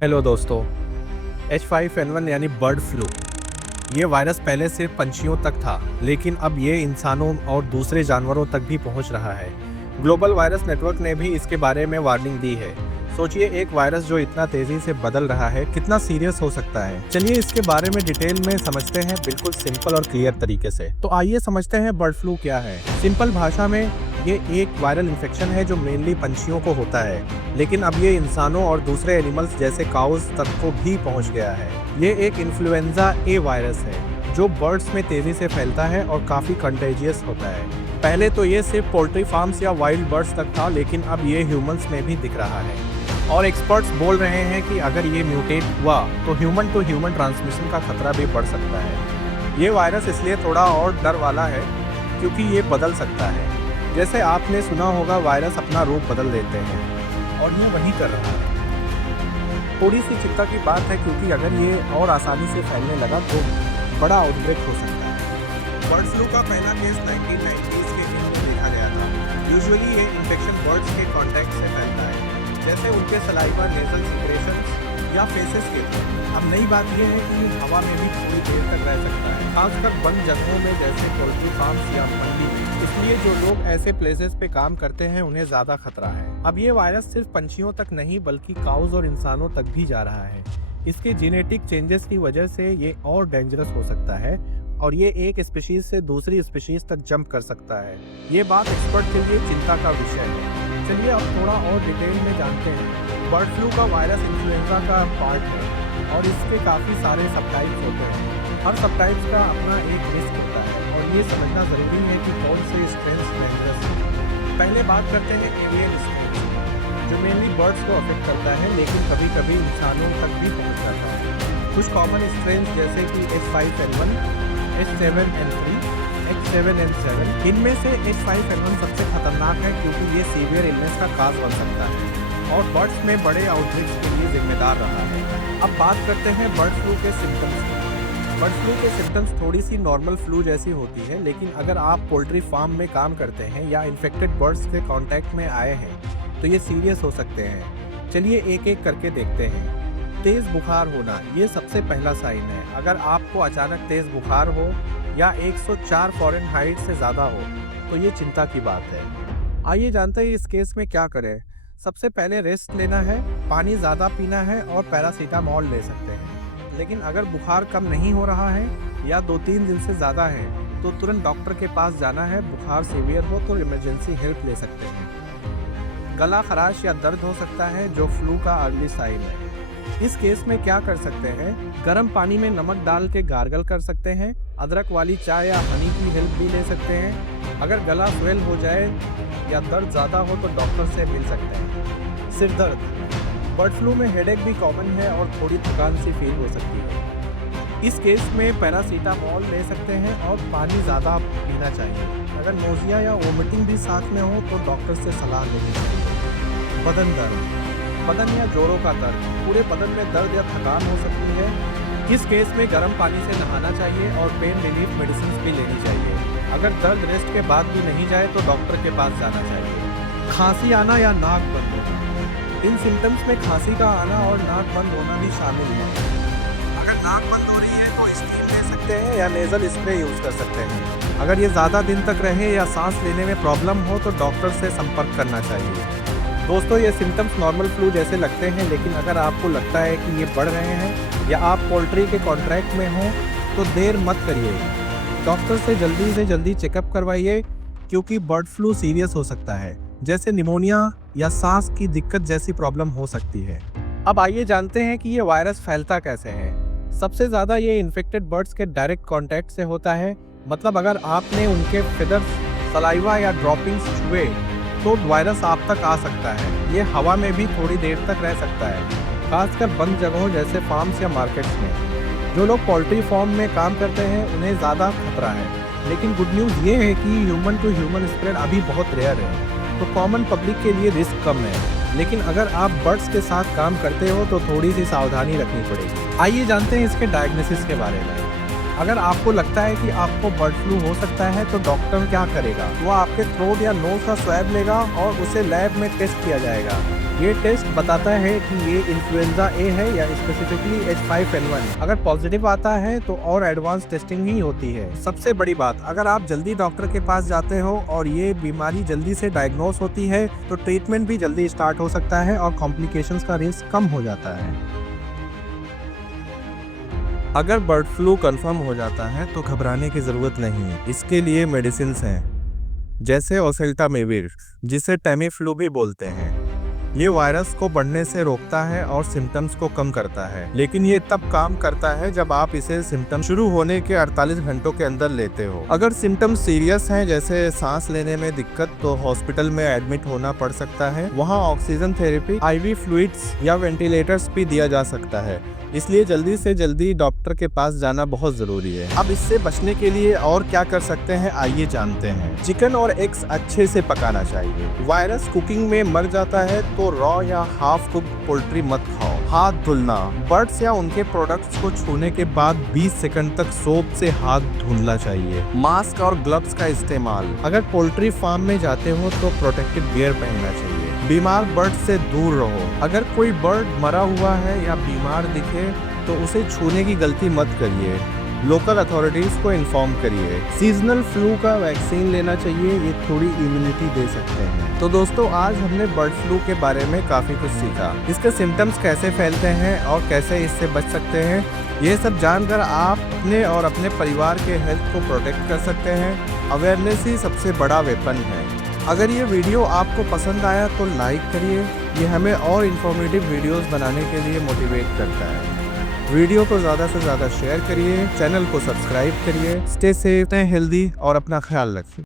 Hello दोस्तों। H5N1 यानी bird flu, ये वायरस पहले सिर्फ पंछियों तक था, लेकिन अब ये इंसानों और दूसरे जानवरों तक भी पहुंच रहा है। ग्लोबल वायरस नेटवर्क ने भी इसके बारे में वार्निंग दी है। सोचिए, एक वायरस जो इतना तेजी से बदल रहा है कितना सीरियस हो सकता है। चलिए इसके बारे में डिटेल में समझते हैं, बिल्कुल सिंपल और क्लियर तरीके से। तो आइए समझते हैं बर्ड फ्लू क्या है। सिंपल भाषा में ये एक वायरल इन्फेक्शन है जो मेनली पंछियों को होता है, लेकिन अब ये इंसानों और दूसरे एनिमल्स जैसे काउज तक को भी पहुंच गया है। ये एक इन्फ्लुएंजा ए वायरस है जो बर्ड्स में तेजी से फैलता है और काफी कंटेजियस होता है। पहले तो ये सिर्फ पोल्ट्री फार्म्स या वाइल्ड बर्ड्स तक था, लेकिन अब ये ह्यूमंस में भी दिख रहा है और एक्सपर्ट्स बोल रहे हैं कि अगर ये म्यूटेट हुआ तो ह्यूमन टू ह्यूमन ट्रांसमिशन का खतरा भी बढ़ सकता है। ये वायरस इसलिए थोड़ा और डर वाला है क्योंकि ये बदल सकता है। जैसे आपने सुना होगा, वायरस अपना रूप बदल देते हैं और ये वही कर रहा है। थोड़ी सी चिंता की बात है क्योंकि अगर ये और आसानी से फैलने लगा तो बड़ा आउटब्रेक हो सकता है। बर्ड फ्लू का पहला केस 1990s के हिंद में देखा गया था। यूजुअली ये इन्फेक्शन बर्ड्स के कांटेक्ट से फैलता है, जैसे उनके सलाइवा, नेजल सिक्रेशंस या फेसेस के थ्रू। अब नई बात यह है कि हवा में भी थोड़ी देर तक रह सकता है, खासकर बंद जगहों में जैसे पोल्ट्री फार्म्स या मंडी में। इसलिए जो लोग ऐसे प्लेसेस पे काम करते हैं उन्हें ज्यादा खतरा है। अब ये वायरस सिर्फ पंछियों तक नहीं बल्कि काउज और इंसानों तक भी जा रहा है। इसके जेनेटिक चेंजेस की वजह से ये और डेंजरस हो सकता है और ये एक स्पीशीज से दूसरी स्पीशीज तक जंप कर सकता है। ये बात एक्सपर्ट के लिए चिंता का विषय है। चलिए अब थोड़ा और डिटेल में जानते हैं। बर्ड फ्लू का वायरस इन्फ्लुएंजा का पार्ट है और इसके काफ़ी सारे सबटाइप्स होते हैं। हर सबटाइप्स का अपना एक रिस्क होता है और ये समझना ज़रूरी है कि कौन से स्ट्रेन्स डेंजरस हैं। पहले बात करते हैं एवियन स्ट्रेन, जो मेनली बर्ड्स को अफेक्ट करता है, लेकिन कभी कभी इंसानों तक भी पहुंच जाता है। कुछ कॉमन स्ट्रेन्स जैसे कि H5N1, H7N3, H7N7, इनमें से H5N1 सबसे खतरनाक है क्योंकि ये सीवियर इलनेस का काज बन सकता है और बर्ड्स में बड़े आउटब्रेक्स के लिए जिम्मेदार रहा है। अब बात करते हैं बर्ड फ्लू के सिम्टम्स की। बर्ड फ्लू के सिम्टम्स थोड़ी सी नॉर्मल फ्लू जैसी होती है, लेकिन अगर आप पोल्ट्री फार्म में काम करते हैं या इन्फेक्टेड बर्ड्स के कांटेक्ट में आए हैं तो ये सीरियस हो सकते हैं। चलिए एक एक करके देखते हैं। तेज़ बुखार होना, ये सबसे पहला साइन है। अगर आपको अचानक तेज़ बुखार हो या 104 फ़ारेनहाइट से ज़्यादा हो तो ये चिंता की बात है। आइए जानते हैं इस केस में क्या करें। सबसे पहले रेस्ट लेना है, पानी ज़्यादा पीना है और पैरासीटामोल ले सकते हैं। लेकिन अगर बुखार कम नहीं हो रहा है या 2-3 दिन से ज़्यादा है तो तुरंत डॉक्टर के पास जाना है। बुखार सीवियर हो तो इमरजेंसी हेल्प ले सकते हैं। गला खराश या दर्द हो सकता है जो फ्लू का अर्ली साइन है। इस केस में क्या कर सकते हैं, गर्म पानी में नमक डाल के गार्गल कर सकते हैं। अदरक वाली चाय या हनी की हेल्प भी ले सकते हैं। अगर गला स्वेल हो जाए या दर्द ज़्यादा हो तो डॉक्टर से मिल सकते हैं। सिर दर्द, बर्ड फ्लू में हेडेक भी कॉमन है और थोड़ी थकान सी फील हो सकती है। इस केस में पैरासीटामोल ले सकते हैं और पानी ज़्यादा पीना चाहिए। अगर नोजिया या वोमिटिंग भी साथ में हो तो डॉक्टर से सलाह लेनी चाहिए। बदन दर्द, बदन या जोड़ों का दर्द, पूरे बदन में दर्द या थकान हो सकती है। इस केस में गर्म पानी से नहाना चाहिए और पेन रिलीफ मेडिसिन भी लेनी चाहिए। अगर दर्द रेस्ट के बाद भी नहीं जाए तो डॉक्टर के पास जाना चाहिए। खांसी आना या नाक बंद होना, इन सिम्टम्स में खांसी का आना और नाक बंद होना भी शामिल है। अगर नाक बंद हो रही है तो स्टीम ले सकते हैं या नेजल स्प्रे यूज़ कर सकते हैं। अगर ये ज़्यादा दिन तक रहे या सांस लेने में प्रॉब्लम हो तो डॉक्टर से संपर्क करना चाहिए। दोस्तों, ये सिम्टम्स नॉर्मल फ्लू जैसे लगते हैं, लेकिन अगर आपको लगता है कि ये बढ़ रहे हैं या आप पोल्ट्री के कॉन्ट्रैक्ट में हो तो देर मत करिए। डॉक्टर से जल्दी चेकअप करवाइए क्योंकि बर्ड फ्लू सीरियस हो सकता है, जैसे निमोनिया या सांस की दिक्कत जैसी प्रॉब्लम हो सकती है। अब आइए जानते हैं कि ये वायरस फैलता कैसे है। सबसे ज़्यादा ये इन्फेक्टेड बर्ड्स के डायरेक्ट कॉन्टैक्ट से होता है। मतलब अगर आपने उनके फेदर्स, सलाइवा या ड्रॉपिंग्स छुए तो वायरस आप तक आ सकता है। ये हवा में भी थोड़ी देर तक रह सकता है, खासकर बंद जगहों जैसे फार्म्स या मार्केट्स में। जो लोग पोल्ट्री फार्म में काम करते हैं उन्हें ज़्यादा खतरा है, लेकिन गुड न्यूज़ ये है कि ह्यूमन टू ह्यूमन स्प्रेड अभी बहुत रेयर है, तो कॉमन पब्लिक के लिए रिस्क कम है। लेकिन अगर आप बर्ड्स के साथ काम करते हो तो थोड़ी सी सावधानी रखनी पड़ेगी। आइए जानते हैं इसके डायग्नोसिस के बारे में। अगर आपको लगता है कि आपको बर्ड फ्लू हो सकता है तो डॉक्टर क्या करेगा? वो आपके थ्रोट या नोज का स्वैब लेगा और उसे लैब में टेस्ट किया जाएगा। ये टेस्ट बताता है कि ये इन्फ्लुएंजा ए है या स्पेसिफिकली H5N1। अगर पॉजिटिव आता है तो और एडवांस टेस्टिंग ही होती है। सबसे बड़ी बात, अगर आप जल्दी डॉक्टर के पास जाते हो और ये बीमारी जल्दी से डायग्नोस होती है तो ट्रीटमेंट भी जल्दी स्टार्ट हो सकता है और कॉम्प्लिकेशंस का रिस्क कम हो जाता है। अगर बर्ड फ्लू कंफर्म हो जाता है तो घबराने की ज़रूरत नहीं है। इसके लिए मेडिसिन हैं, जैसे ओसेल्टामिविर, जिसे टेमीफ्लू भी बोलते हैं। ये वायरस को बढ़ने से रोकता है और सिम्टम्स को कम करता है, लेकिन ये तब काम करता है जब आप इसे सिम्टम शुरू होने के 48 घंटों के अंदर लेते हो। अगर सिम्टम सीरियस हैं, जैसे सांस लेने में दिक्कत, तो हॉस्पिटल में एडमिट होना पड़ सकता है। वहाँ ऑक्सीजन थेरेपी, IV फ्लूइड्स या वेंटिलेटर्स भी दिया जा सकता है। इसलिए जल्दी से जल्दी डॉक्टर के पास जाना बहुत जरूरी है। अब इससे बचने के लिए और क्या कर सकते हैं, आइए जानते हैं। चिकन और एग्स अच्छे से पकाना चाहिए। वायरस कुकिंग में मर जाता है तो रॉ या हाफ कुक पोल्ट्री मत खाओ। हाथ धुलना, बर्ड्स या उनके प्रोडक्ट्स को छूने के बाद 20 सेकंड तक सोप से हाथ धुलना चाहिए। मास्क और ग्लव्स का इस्तेमाल। अगर पोल्ट्री फार्म में जाते हो तो प्रोटेक्टिव गियर पहनना चाहिए। बीमार बर्ड से दूर रहो। अगर कोई बर्ड मरा हुआ है या बीमार दिखे तो उसे छूने की गलती मत करिए। लोकल अथॉरिटीज को इन्फॉर्म करिए। सीजनल फ्लू का वैक्सीन लेना चाहिए, ये थोड़ी इम्यूनिटी दे सकते हैं। तो दोस्तों, आज हमने बर्ड फ्लू के बारे में काफ़ी कुछ सीखा। इसके सिम्टम्स कैसे फैलते हैं और कैसे इससे बच सकते हैं, ये सब जानकर आप अपने और अपने परिवार के हेल्थ को प्रोटेक्ट कर सकते हैं। अवेयरनेस ही सबसे बड़ा वेपन है। अगर ये वीडियो आपको पसंद आया तो लाइक करिए, ये हमें और इन्फॉर्मेटिव वीडियोस बनाने के लिए मोटिवेट करता है। वीडियो को ज़्यादा से ज़्यादा शेयर करिए, चैनल को सब्सक्राइब करिए। स्टे सेफ, स्टे हेल्दी और अपना ख्याल रखिए।